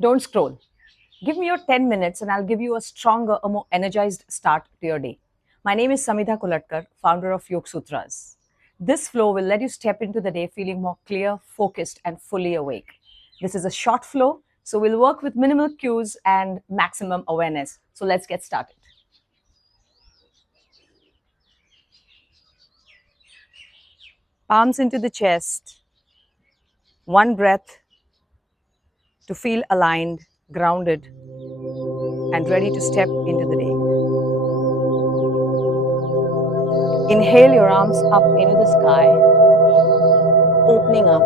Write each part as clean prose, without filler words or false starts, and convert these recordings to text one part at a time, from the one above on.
Don't scroll. Give me your 10 minutes and I'll give you a stronger, a more energized start to your day. My name is Samidha Kulatkar, founder of Yog Sutras. This flow will let you step into the day feeling more clear, focused, and fully awake. This is a short flow, so we'll work with minimal cues and maximum awareness. So let's get started. Palms into the chest, one breath to feel aligned, grounded, and ready to step into the day. Inhale your arms up into the sky, opening up.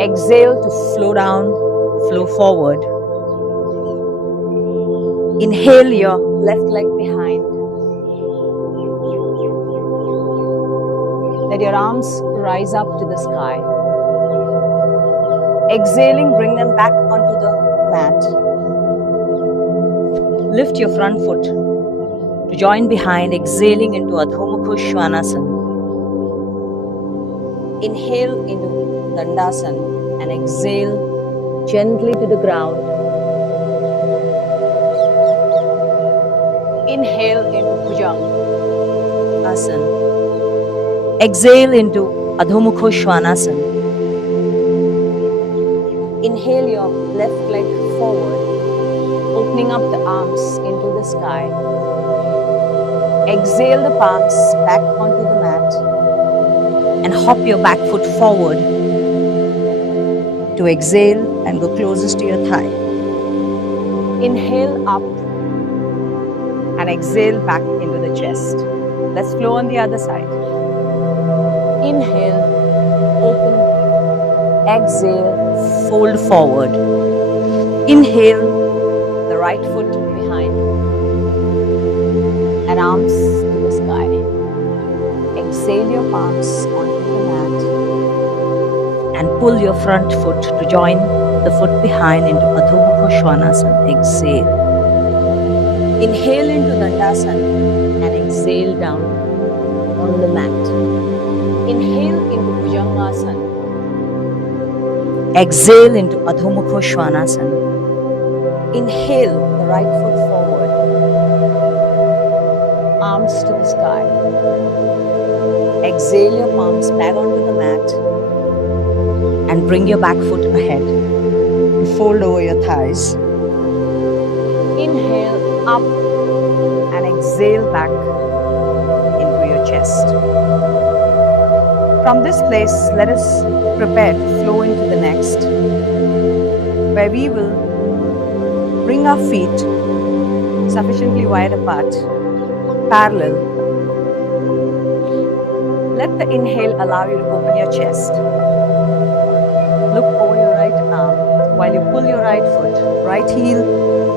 Exhale to flow down, flow forward. Inhale your left leg behind. Let your arms rise up to the sky. Exhaling, bring them back onto the mat. Lift your front foot to join behind, exhaling into Adho Mukha Svanasana. Inhale into Dandasana and exhale gently to the ground. Inhale into Bhujanga Asana. Exhale into Adho Mukha Svanasana. Inhale your left leg forward, opening up the arms into the sky. Exhale the palms back onto the mat and hop your back foot forward to exhale and go closest to your thigh. Inhale up and exhale back into the chest. Let's flow on the other side. Inhale, open. Exhale, fold forward. Inhale, the right foot behind and arms to the sky. Exhale your palms onto the mat and pull your front foot to join the foot behind into Adho Mukha Svanasana. Exhale. Inhale into Dandasana and exhale down on the mat. Inhale into Bhujangasana. Exhale into Adho Mukha Svanasana. Inhale the right foot forward, arms to the sky. Exhale your palms back onto the mat and bring your back foot ahead. Fold over your thighs. Inhale up and exhale back into your chest. From this place, let us prepare to flow into the next, where we will bring our feet sufficiently wide apart, parallel. Let the inhale allow you to open your chest. Look over your right arm while you pull your right foot, right heel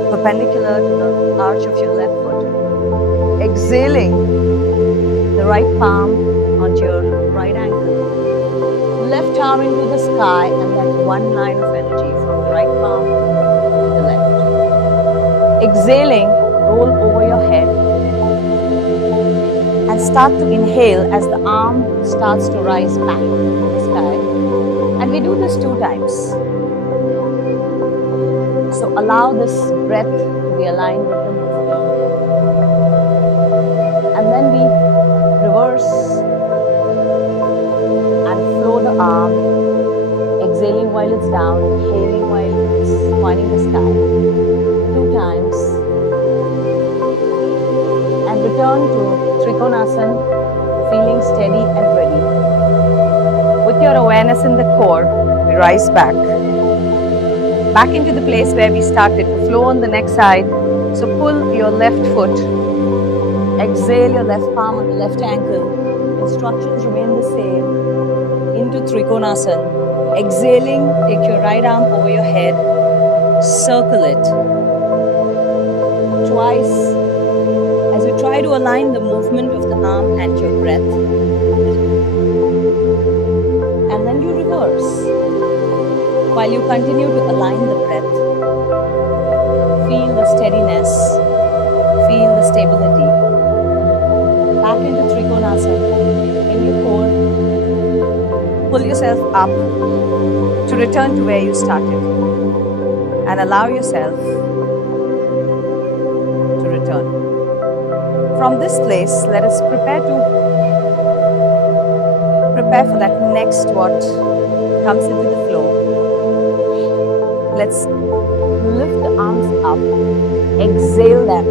perpendicular to the arch of your left foot. Exhaling the right palm onto your right ankle. Left arm into the sky and that one line of energy from the right palm to the left. Exhaling, roll over your head and start to inhale as the arm starts to rise back to the sky. And we do this 2 times. So allow this breath to be aligned with the movement. And then we reverse and flow the arm, exhaling while it's down, inhaling while it's pointing the sky. 2 times. And return to Trikonasana, feeling steady and ready. With your awareness in the core, we rise back into the place where we started, to flow on the next side. So pull your left foot, exhale your left palm on the left ankle. Instructions remain the same. Into Trikonasana. Exhaling, take your right arm over your head, circle it twice as you try to align the movement of the arm and your breath. And then you reverse while you continue to align the breath. Feel the steadiness, feel the stability. Back into Trikonasana. In your core, pull yourself up to return to where you started. and allow yourself to return. From this place, let us prepare for that next what comes into the flow. Let's lift the arms up, exhale them,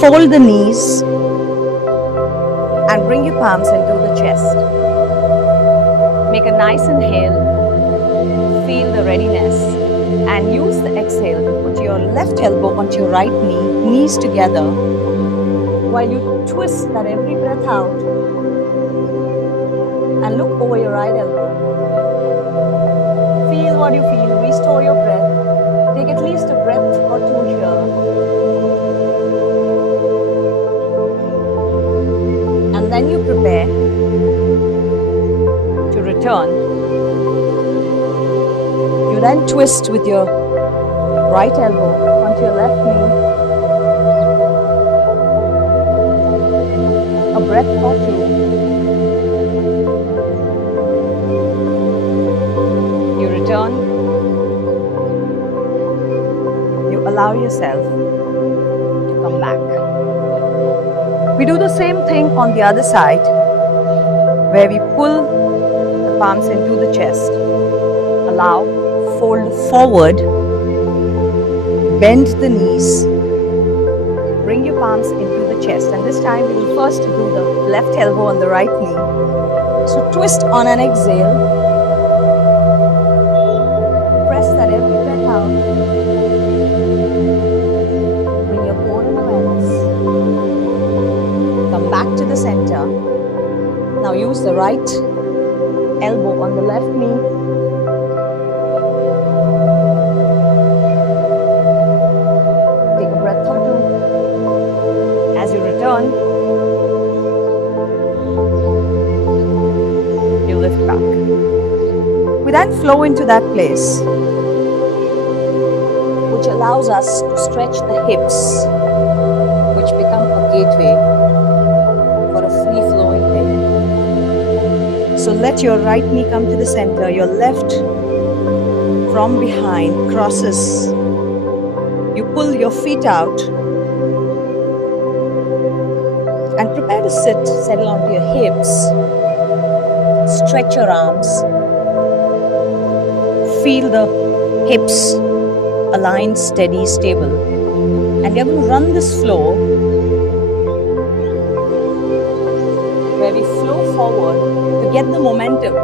fold the knees, and bring your palms into the chest. Make a nice inhale, feel the readiness, and use the exhale to put your left elbow onto your right knee, knees together, while you twist that every breath out and look over your right elbow. Feel what you feel, restore your breath, take at least a breath or two here. And then you prepare to return. You then twist with your right elbow onto your left knee. A breath or two. You return. You allow yourself to come back. We do the same thing on the other side, where we pull the palms into the chest. Allow, fold forward, bend the knees, bring your palms into the chest, and this time we will first do the left elbow on the right knee. So twist on an exhale, press that every breath out, bring your core in awareness, come back to the center. Now use the right elbow on the left knee. Take a breath or two. As you return, you lift back. We then flow into that place, which allows us to stretch the hips, which become a gateway for a free-flowing day. So let your right knee come to the center, your left from behind crosses. You pull your feet out and prepare to sit, settle onto your hips, stretch your arms, feel the hips aligned, steady, stable. And you're going to run this flow where we flow forward to get the momentum.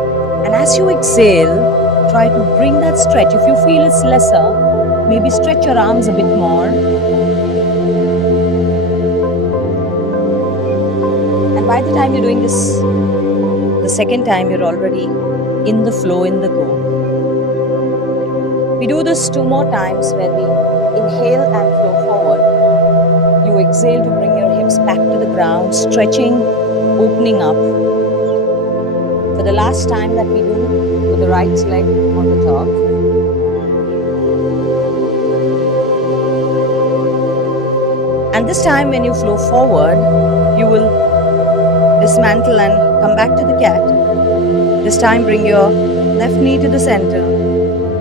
And as you exhale, try to bring that stretch. If you feel it's lesser, maybe stretch your arms a bit more. And by the time you're doing this, the second time, you're already in the flow, in the go. We do this 2 more times where we inhale and flow forward. You exhale to bring your hips back to the ground, stretching, opening up. For the last time that we do with the right leg on the top. And this time when you flow forward, you will dismantle and come back to the cat. This time bring your left knee to the center.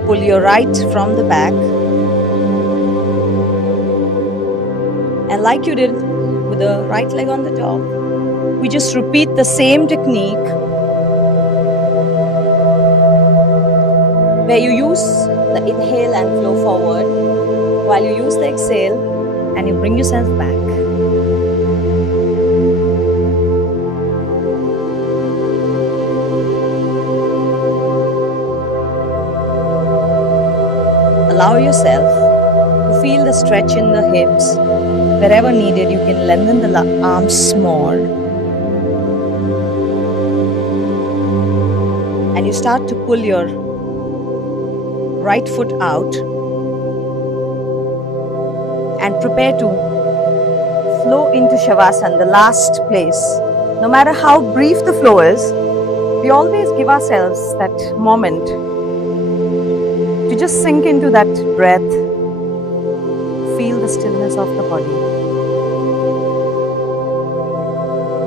Pull your right from the back. And like you did with the right leg on the top, we just repeat the same technique where you use the inhale and flow forward while you use the exhale and you bring yourself back. Allow yourself to feel the stretch in the hips. Wherever needed, you can lengthen the arms more. And you start to pull your right foot out and prepare to flow into Shavasana, the last place. No matter how brief the flow is, we always give ourselves that moment to just sink into that breath, feel the stillness of the body,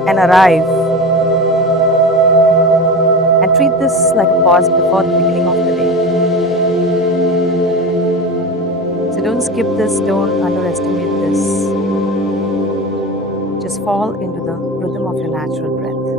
and arrive. And treat this like a pause before the beginning of the day. So don't skip this, don't underestimate this. Just fall into the rhythm of your natural breath.